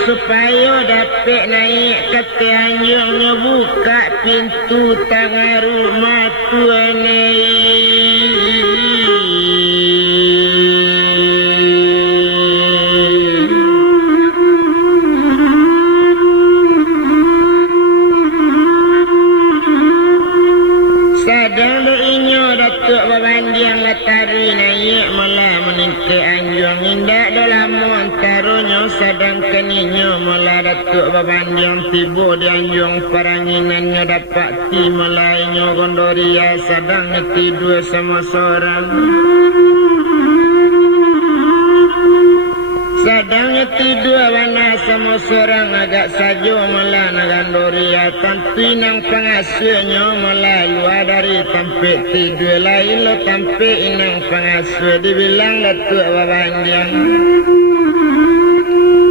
Supaya dapat naik ke Tanjungnya buka pintu tangan rumah tuan sadang doinyo Datuk Babandiang latari naik malah meningke anjung indak dalam montaronyo sadang keninyo malah Datuk Babandiang tiba di anjung paranginannya dapat ti malainyo gondoria sadang ngeti dua sama seorang sadang ngeti dua wana sama seorang agak sajo malah nagandoria tantu nang pengasuhnya malah luar dari tempat tidur lain lo tempat inang pengasuh dibilang Datuk Babandiang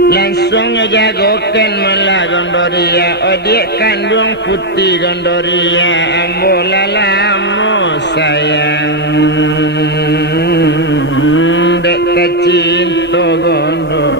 langsung ngejagokan malah gondoria odik kandung putih gondoria ambo lalamu sayang dek tercinta gondor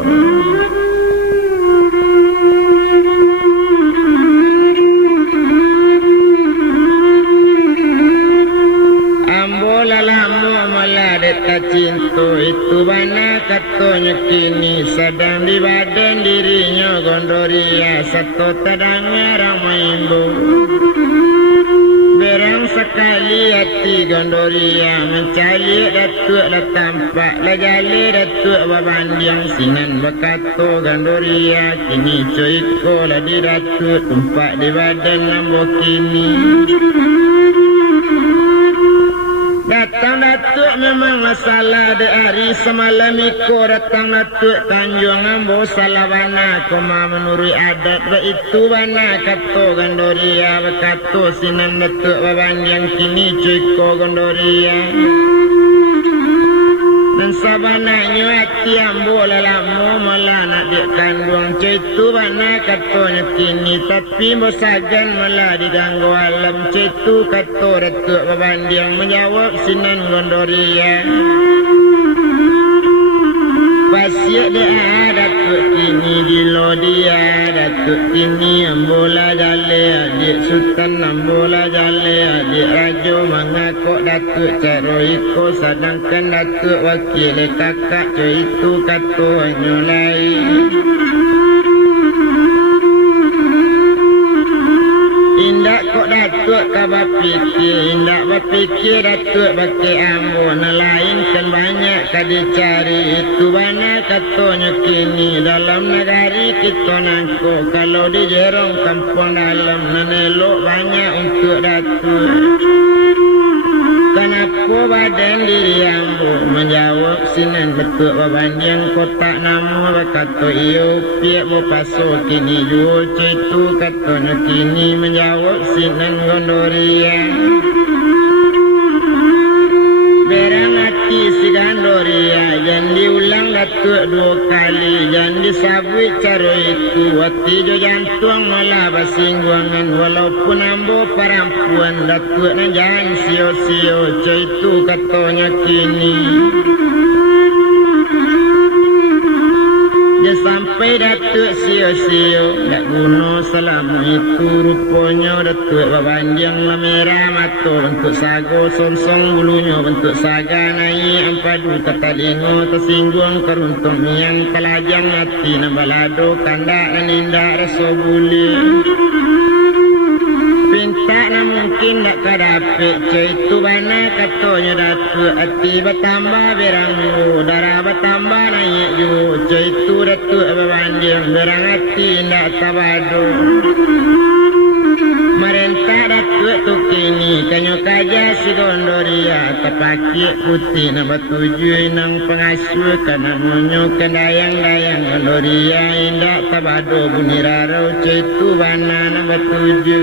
ambo lalamu malah dek tercinta itu bana katanya kini sedang di badan dirinya gondoria satu tadangnya ramai imbu berang sekali hati gondoria mencari Datuk lah tampak lah jali Datuk Babandiang sinan bakato gondoria kini coiko lah di Datuk tumpak di badan lambo kini datang Datuk memang masalah di hari semalam iko datang Datuk Tanjung Ambo salah bana koma menurut adat itu bana kato gondoria bakato sinan Datuk Babandiang kini cuiko gondoria dan sabananya hati ambo lalamu malah nak dek kandung itu bana katonya kini tapi bosagan malah diganggu alam itu kato Datuk Babandiang menjawab sinan gondoria pasir dia Datuk kini di lodia Datuk kini ambola jale adik sultan ambola jale adik rajo mengakuk Datuk Caroiko sedangkan Datuk wakil kakak itu kato nyulai indak kok Datuk kabar fikir indak berfikir Datuk bagi ambo nelainkan banyak kadi cari itu banyak katonya kini dalam negari kita nangko kalau di jerong kampung dalam nanelok banyak untuk Datuk kenapa badan diri ambo menjawab sinan Datuk Babandiang kotak nama berkata iyo piak mau pasok kini jual itu katanya kini menjawab sinan gondoria berang hati si gondoria jangan diulang Datuk dua kali jangan disabui cara itu hati jo jantung malah basingguangan walaupun ambo perempuan Datuk na jangan sio-sio itu katanya kini dia sampai Datuk sio-sio tak guna selama itu rupanya Datuk babandiang merah mata bentuk sago sonsong bulunya bentuk saga naik ampadu katalingo tersinggung keruntung yang telajang hati nambalado kandak nanindak rasa buli pinta na mungkin tak kadapik itu bana katanya Datuk hati bertambah beranggu darah bertambah naik ju itu Datuk berbanding berang hati tak tabado merentah Datuk tu kini kanyo kaja si gondoria tapaki putih na batuju nang pengasuh kana monyo kendayang-dayang gondoria indak tabado bunyi rarau itu bana na batuju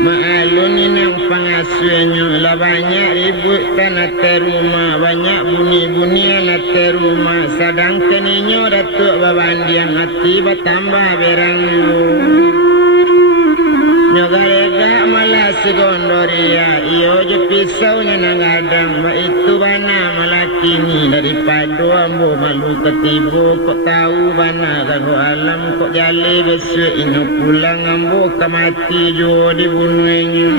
maalun nang pengasuhnya lah banyak ribut tanah terumah banyak bunyi-bunyi anak terumah sadang keninyo Datuk babandiang hati bertambah beranggu nyoga-lega malah si gondoria iyo je pisaunya nang adang itu bana malah kini daripada ambo malu ketibu kok tahu bana gago alam kok jale besok ino pulang ambo kamati jo dibunuhnya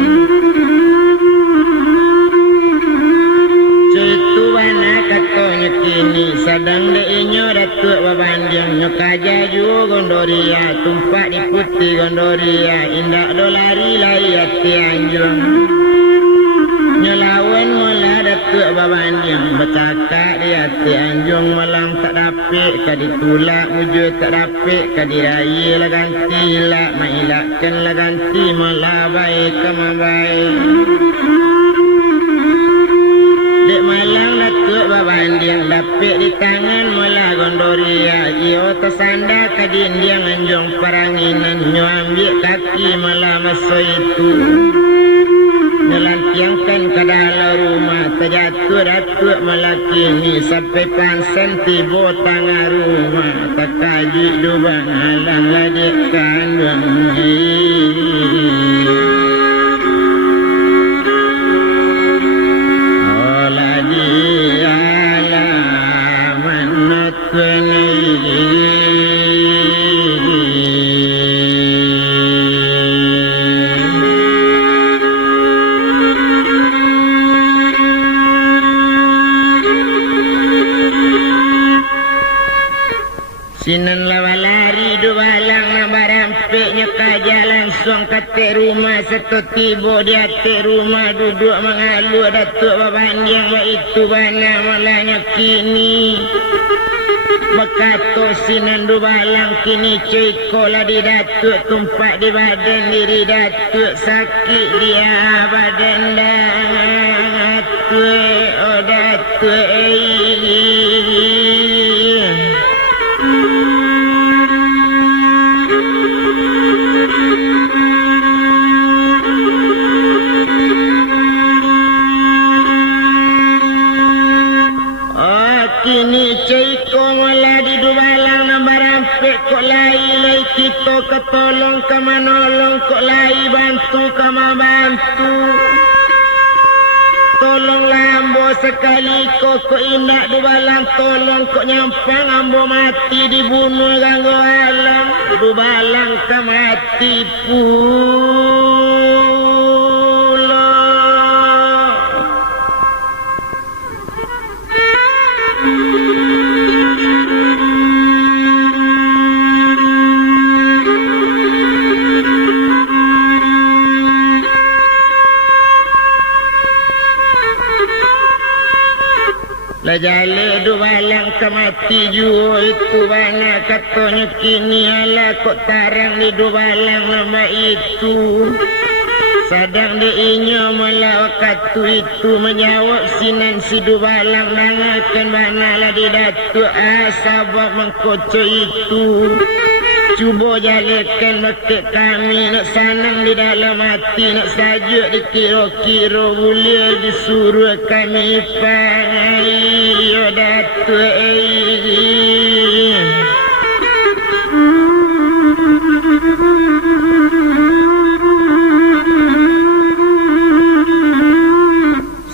itu bana katanya kini sadang de inyo Datuk babandiang nyokaja ju gondoria tumpak di putih gondoria indak dolari lai hati anjung nyelawan mula Datuk babandiang bercakap di hati anjung malang tak dapik kaditulak wujud tak dapik kadiraya lah ganti lah mailakkan lah ganti malah baik kama baik dek malang Datuk babandiang dapik di tangan malah gondoria iyo tersandar kadindiang anjung peranginan nyo ambil kaki malah masa itu nyelantiangkan ke dalam rumah terjatuh Datuk malah kini sampai pansan tiba tengah rumah tak kaji dubang halang lah dek kandung sinan lawa lari dua lang na barampiknya kaja langsung ke rumah satu tiba di hati rumah duduk mengalu Datuk babandiang itu bana malahnya kini berkata sinan dua lang kini cikolah di Datuk tumpak di badan diri Datuk sakit dia badan Datuk oh Datuk kini ciko malah di dubalang na barampik kok lai kita ketolong ke manolong kok lai bantu ke mabantu tolonglah ambo sekali kok indak dubalang tolong kok nyampang ambo mati dibunuh ganggu alam dubalang ke mati pula jale dubalang kemati juo itu bana katanya kini ala kok tarang di dubalang nama itu sadang di inyo malah waktu itu menjawab sinan si dubalang nangakan bana lah di Datuk sabab mengkoco itu cuba jalekan bakit kami nak sanang di dalam hati nak sajuk dikira-kira boleh disuruh kami pangai ya Datuk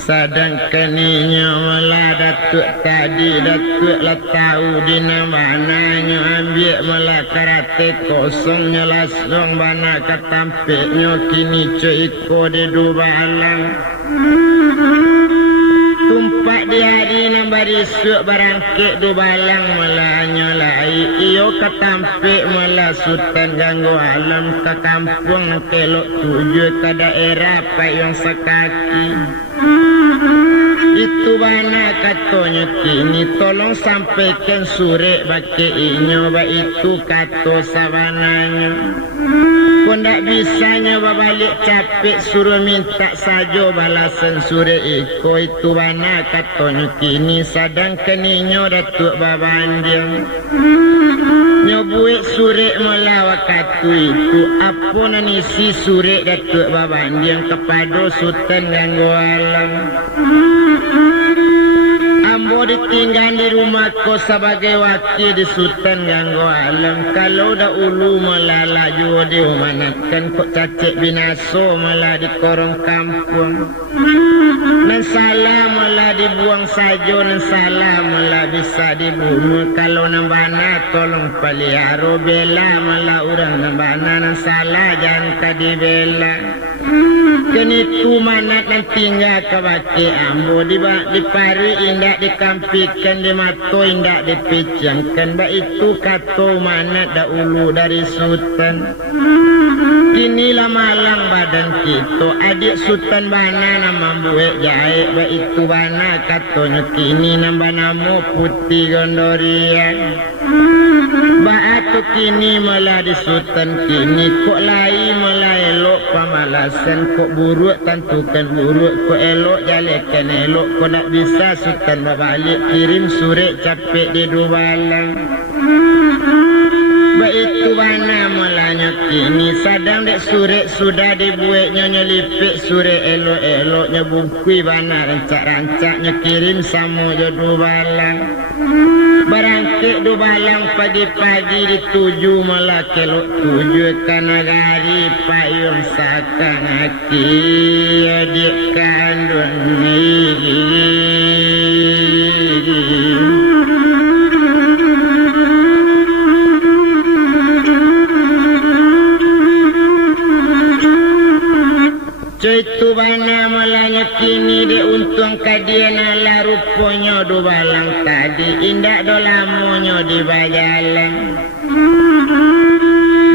Sadang keninya malah datuk tadi datuk lah tahu di mananya ambil malah karate kosongnya langsung bana katampiknya kini cuiko di dubalang tumpak dia di nambari suak barangkit dubalang malah nyolai iyo katampik malah sultan ganggu alam ke kampung kelok tujuh ke daerah payung sekaki itu bana katanya kini tolong sampaikan surat bagi inyo ba itu kato sabananya pun tak bisanya balik capek suruh minta saja balasan surat itu bana katanya kini sadang keninyo datuk babanding nyobuik surat melawak katu itu apa nanisi surat datuk babanding kepada sultan ganggu alam ambo ditinggal di rumahku sebagai wakil di sultan ganggu alam kalau dah ulu malah jua diumanakan kok cacik binaso malah di korong kampung dan salah malah dibuang saja dan salah malah bisa dibunuh kalau nambana tolong pelihara bela malah orang nambana dan salah jangan kadi bela kini tu manat dan tinggal ke baki ambo di pari indak dikampikan di mato indak dipicangkan ba itu kato manat dahulu dari sultan kinilah malang badan kita adik sultan bana nama buek jahit ba itu bana katonya kini nambah namo putih gondorian ba atu kini malah di sultan kini kok lai malah elok pamalasan kok buruk tentukan buruk kok elok jalekan elok kok nak bisa sultan balik kirim surat capek di dubalang ba itu bana mulanya kini sadang dek surat sudah dibuatnya nyelipik surat elok-eloknya bungkui bana rancak-rancaknya kirim sama je dubalang barangkit dubalang pagi-pagi dituju malah kelok tuju ke negari payung sakang aki adik kandung itu bana malahnya kini diuntung kadiana lah rupanya dubalang tadi indak do lamonyo di bajalan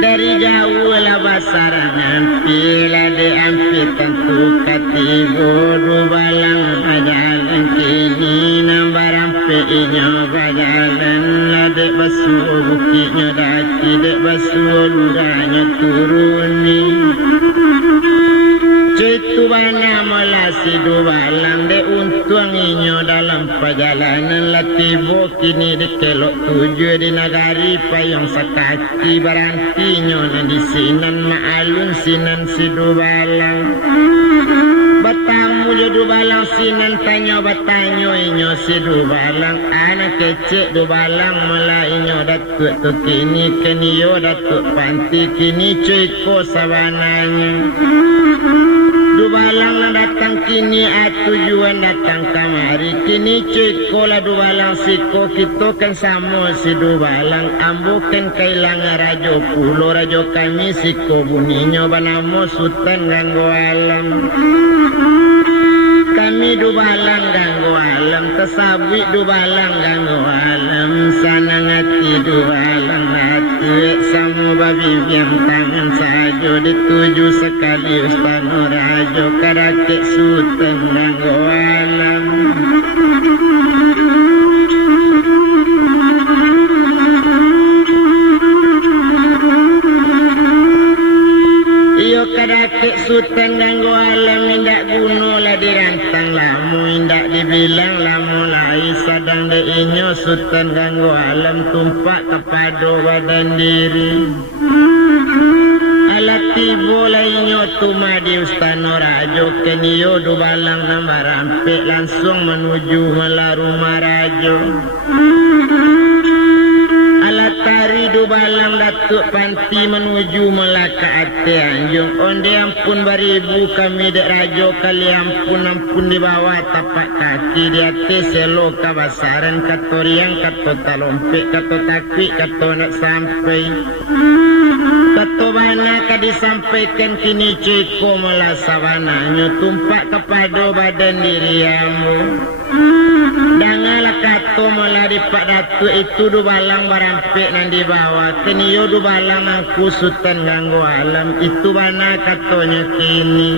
dari jauh lah basaran ampi lah de ampi tentu katigo dubalang bajalan kini nambah rampe inyo bajalan lah de basuh bukitnya daki de basuh lurahnya turuni itu bana malah si dubalang de untung inyo dalam perjalanan latibo kini di kelok tuju di negari payung sakaki barantinyo na di sinan maalun sinan si dubalang batamu je dubalang sinan tanyo batanyo inyo si dubalang anak kecek dubalang malah inyo datuk tu kini keniyo datuk panti kini cuiko sabananya dubalang lah datang kini tujuan datang kamari kini cuiko lah dubalang siko kita kan sama si dubalang ambukan kailangan rajo pulo rajo kami siko buninyo banamo sultan ganggu alam kami dubalang ganggu alam tersabui dubalang ganggu alam sana ngati dubalang hati sama babi biang tangan sajo dituju sekali ustano rajo karakek sultan ganggu alam iyo karakek sultan ganggu alam indak guno lah dirantang lamu indak dibilang lamu lai sadang de inyo sultan ganggu alam tumpak kepada badan diri alat tibo lah inyo tumadi ustano rajo keniyo dubalang nambah rampik langsung menuju malah rumah rajo alat tari du balang datuk panti menuju Melaka ate anjung onde ampun baribu kami dek rajo kali ampun di bawah tapak kaki di ate selo kabasaran katoriang kato talompe kato takwi kato nak sampai kato bana kadisampaikan kini ciko mela sawana tumpak kepada badan diriamu dangalah kato mula di pak datu itu du balang barampik nan di bawah keniyo du balang angku sultan ganggu alam itu bana katonya kini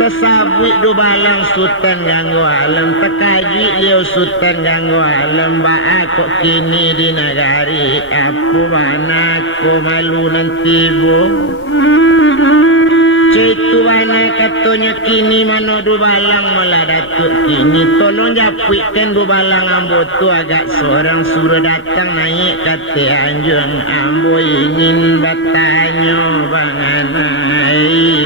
kesabui du balang sultan ganggu alam tekaji liu sultan ganggu alam baa kok kini di negari apu bana ko malu nanti bu itu bana katonya kini mano du balang malah datuk kini tolong japuikan du balang ambo tu agak seorang suruh datang naik kate anjung ambo ingin bertanya banganai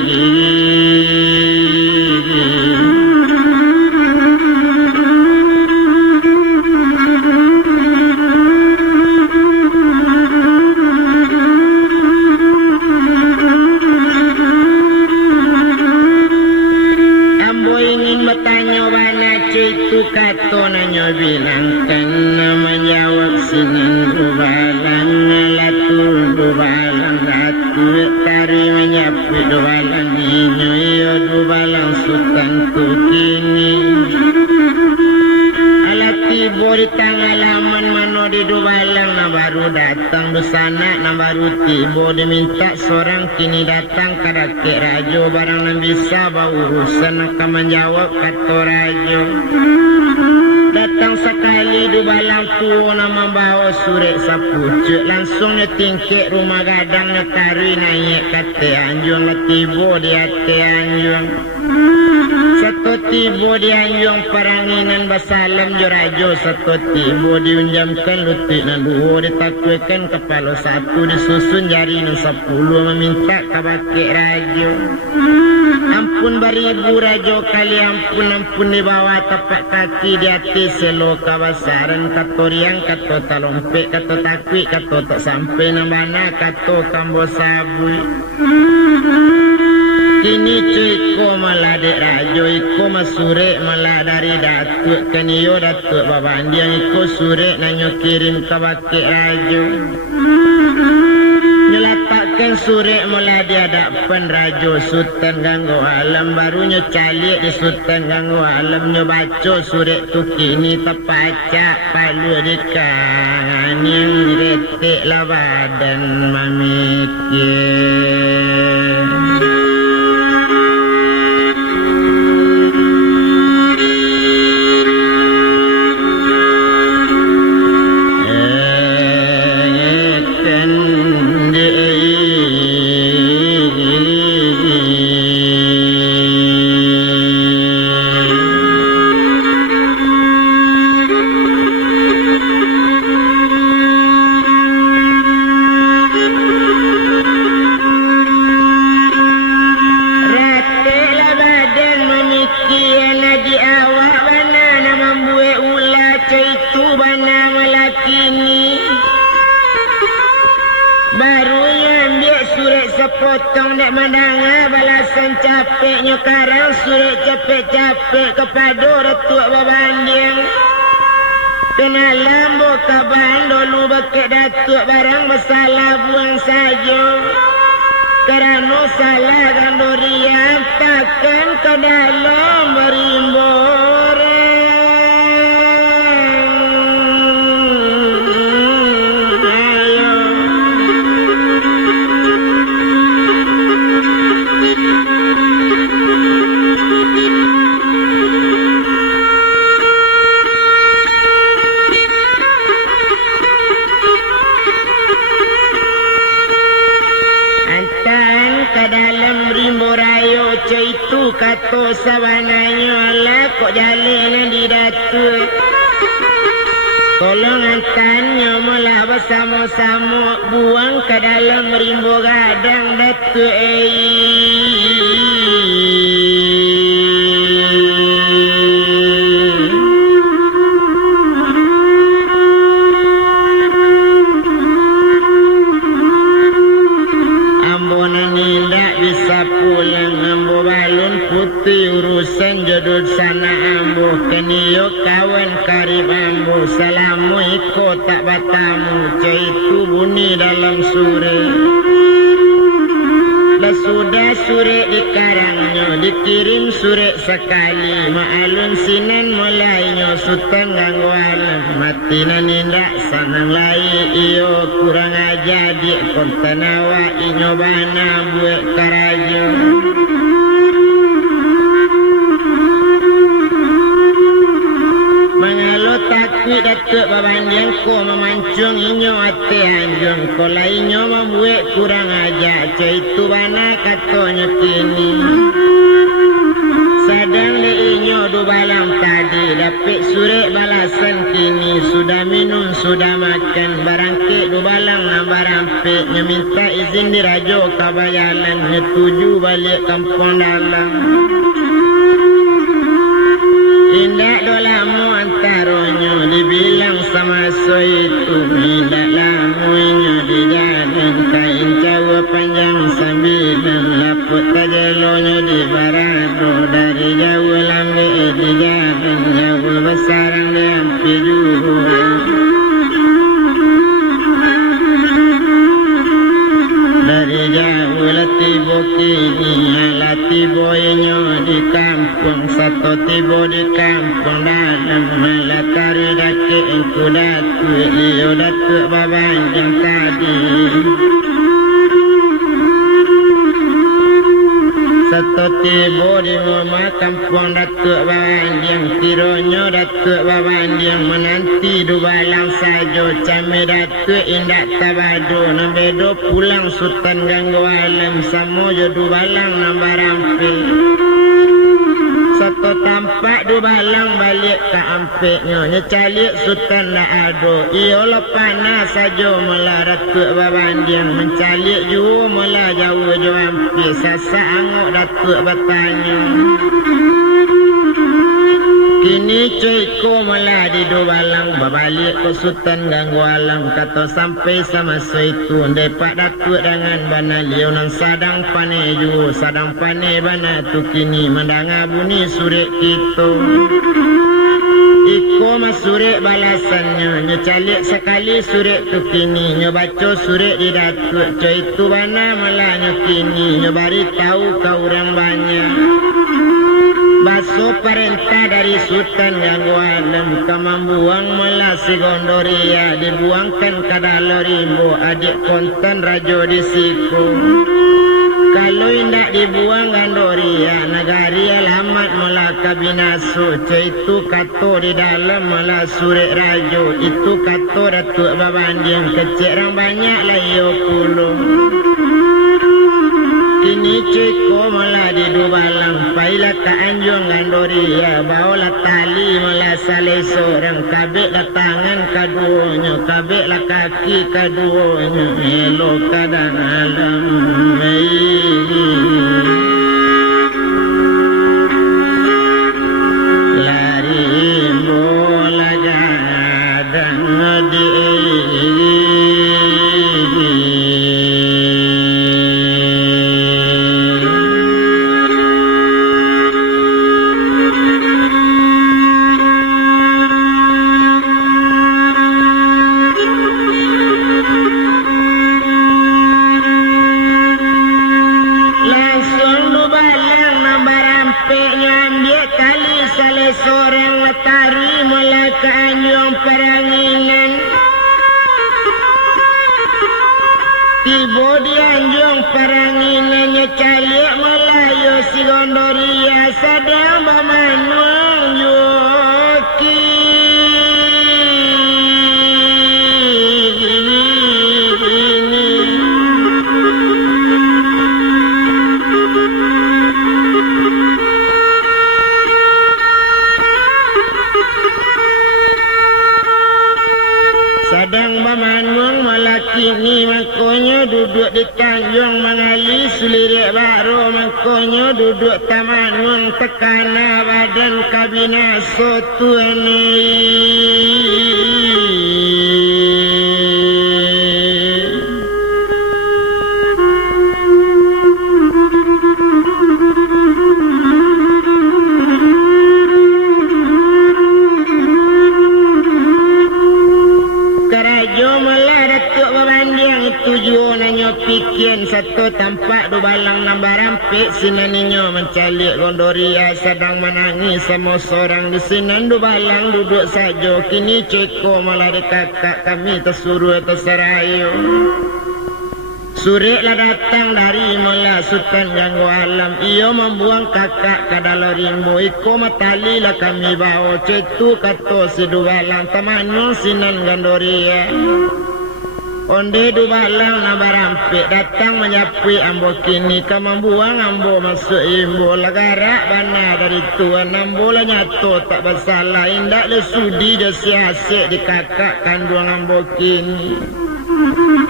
kato nanyo bilang kana menjawab sinan du balang latul du balang ratu tari menyapu du balang ninyo iyo du balang sultan tu kini alati bori tangalaman mano di du balang na baru datang du sana na baru tibo diminta seorang kini datang kadake rajo barang nan bisa bau urusan akan menjawab kato rajo datang sekali du balang tuo nama bawa surat sapucuk langsung nyetingkik rumah gadang netari naik kate anjung letibo di ate anjung satu tibo di anjung peranginan basalam jorajo satu tibo diunjamkan lutut nan duo ditakwekan kepala satu disusun jari nan 10 meminta kabake rajo ampun baribu rajo kali ampun di bawah tapak kaki di hati selo kabasaran katoriang kato talompe kato takwi kato tak sampai nambana kato kambo sabui kini ciko malah dek rajo iko masure malah dari datuk kaniyo datuk babandiang iko sure nanyo kirim kabake rajo nyelatakkan suri mula dihadapan rajo sultan ganggu alam barunya calik di sultan ganggu alam nyobaco suri tu kini terpacak palu di kanin retik lah badan memikir potong dek mandanga balasan capeknya karang surat capek-capek kepada retuk babandiang kena lambo kaban dulu bakit datuk barang masalah buang saja kerana salah gandorian takkan ke dalam berimbor kato sabananya Allah kok jalan di datuk tolong antarnya malah bersama-sama buang ke dalam rimbo gadang datuk bana ambu keniyo kawan karib ambu salamu iko tak batamu itu bunyi dalam sure lah sudah sure dikarangnya dikirim sure sekali ma'alun sinan mulainya sultan gangguan mati nanindak sanang lai iyo kurang aja di kontanawa inyo bana buat karajo takut datuk babanjang ko memancung inyo ate anjung ko lainyo membuat kurang aja itu bana katanya kini sadang le inyo du balang tadi dapat sure balasan kini sudah minum sudah makan barangke du balang barampe minta izin dirajo kabayalan nyetuju balik kampung dalam indah dolamu antaronyo dibilang sama so itu indah lamunya di jalan kain cawa panjang sambilan laput kajelonyo di barado dari jauh langge di jalan jauh besarang di ampi juhu dari jauh latibo kini latibo inyo di kampung satu tibo di kampung dalam melatari dake engku datu liyo datu babanjang tadi satu tibo di rumah kampung datu babanjang tironyo datu babanjang menanti du balang sajo cami datu indak tabado nambedo pulang sultan ganggu alam samojo du balang nambarampi satu tampak du balang balik ke ampeknya nyecalik sultan dah ado iyo lepana sajo melarat ke babandiang mencalik jauh mula jauh jauh ampi sasa angok datuk bertanya kini cuiku mula di du balang berbalik ke sultan ganggu alam kata sampai sama itu depak datuk dengan bana liunan sadang pane ju sadang pane bana tu kini mendanga bunyi surik itu iko masurik balasannya nyecalik sekali surik tu kini nyobaco surik di datuk itu bana melanya kini nyobari tahu kau orang banyak baso perintah dari sultan ganggu alam kemambuang melasi gondoria dibuangkan ke dalam rimbo adik konten rajo di siku kalau tidak dibuang gandoria negari alamat mula kabinasu itu kato di dalam mula surik rajo itu kato datuk babanjang kecil orang banyak lah iyo puluh kini ciko mula di du balang pailah tak anjung gandoria bawalah tali mula salih seorang kabik lah tangan kaduanya kabik lah kaki kaduanya elok kadang alam lari bola gadang di tibo di anjung peranginannya calik Melayu si gondoria sadang bamanuang yoki sadang bamanuang malakini makonyo duduk di tanjung mengali sulirik baru makonyo duduk tamanung tekana badan kabina sotuani balang nambah rampik sinaninyo mencalik gondoria sedang menangis sama seorang di sinan du balang duduk saja kini ceko malah di kakak kami tersuruh terserayu. Surik lah datang dari mula sultan ganggu alam. Iyo membuang kakak ke dalam rimbu. Iko matali lah kami bawa. Cetu kato si dubalang tamanyo sinan gandoria. Onde dubalang na barampik. Datang menyapui ambo kini. Ka membuang ambo masuk imbo. Lagara bana dari tuan. Ambo lah nyato tak bersalah. Indak le sudi je si asik di kakak kandung ambo kini.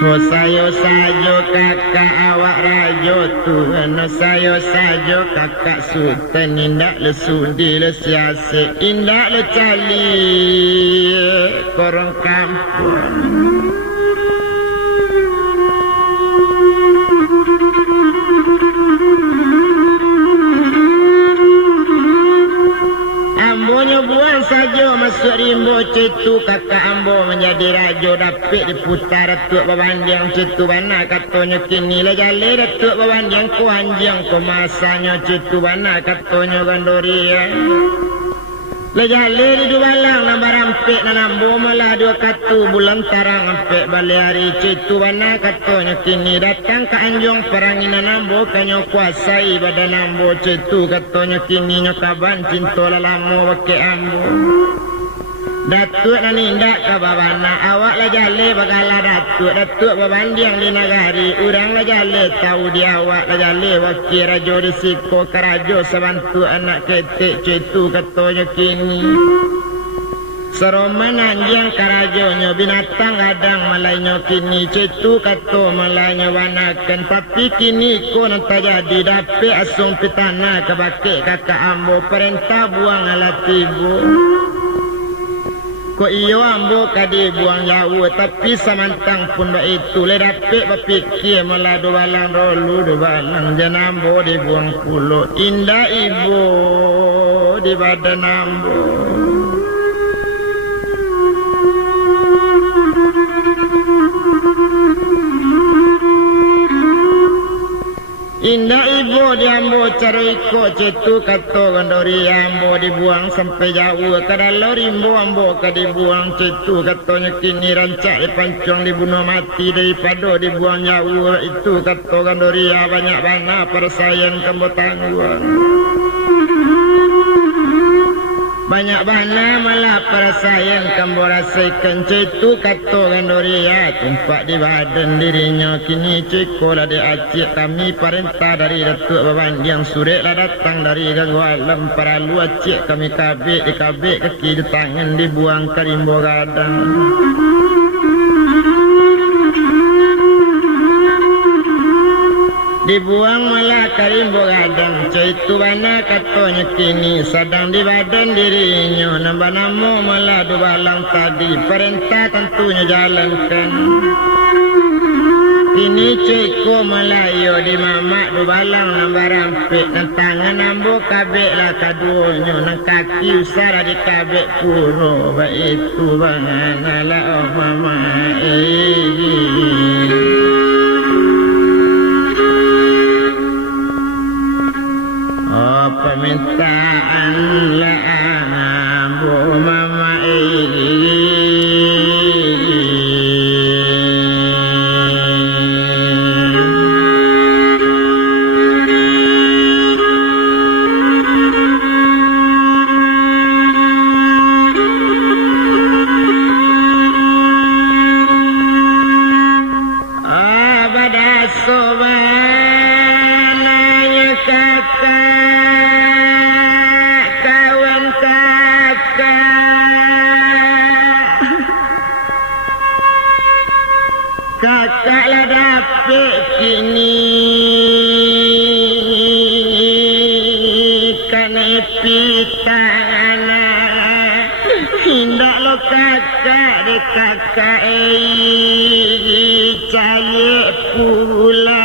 Oh sayo sajo kakak awak rajo Tuhan. Oh sayo sajo kakak sultan. Indak le sudi le siasik. Indak le cali korang kampung. Ambonya buang saja masuk rimbo cetu kakak ambo menjadi rajo dapik diputar datuk babandiang cetu bana katanya kini lah jale datuk babandiang ku anjang ku masanya cetu bana katanya gandoria lah jale di dua balang nambah rampik na nambo malah dua katu bulan tarang ampik balik hari cetu bana katanya kini datang ke anjong perangina nambo kanyo kuasai badan nambo cetu katanya kini nyokaban cinta lalamu wake ambo datuk na nindak ke babana awak lah jale bagala datuk babandiang di nagari urang lah jale tahu di awak lah jale wakil rajo risiko kerajo sebantu anak ketik cetu katanya kini seroman anjang karajonyo binatang adang malainyo kini cetu kato malainyo wanakan tapi kini ko nanta jadi dape asung pitana kebake kakak ambo perintah buang alat ibu. Ko iyo ambo kadi buang jauh tapi samantang pun itu le dapik berfikir meladu balang rolu du balang janambo dibuang pulau indah ibu di badan ambo. Indah ibu di ambo cariko cetu kato gondori ambo dibuang sampai jauh ke dalam rimbo ambo ke dibuang cetu katonya kini rancak dipancong dibunuh mati daripada dibuang jauh itu kato gondori banyak bana persayan kambo tangguan banyak bana malah perasaan kambo rasakan cetu kato gandoria tumpak di badan dirinya kini cikolah di acik kami perintah dari datuk babandiang surik lah datang dari ganggu alam peralu acik kami kabik di kabik kaki di tangan dibuang ke rimbo gadang dibuang malah karimbo gadang caitu bana katanya kini sedang di badan dirinya nambah namo malah du balang tadi perintah tentunya jalankan ini ceko malayo di mamak du balang nambah rampik nang tangan ambo kabek lah kaduonyo nang kaki usara di kabek puro ba itu bangala oh mama permintaan lah ambo mama pada sobananya kakak kawan kakak lah dapet kini kena pitana hindak lo kakak de kakak calik pula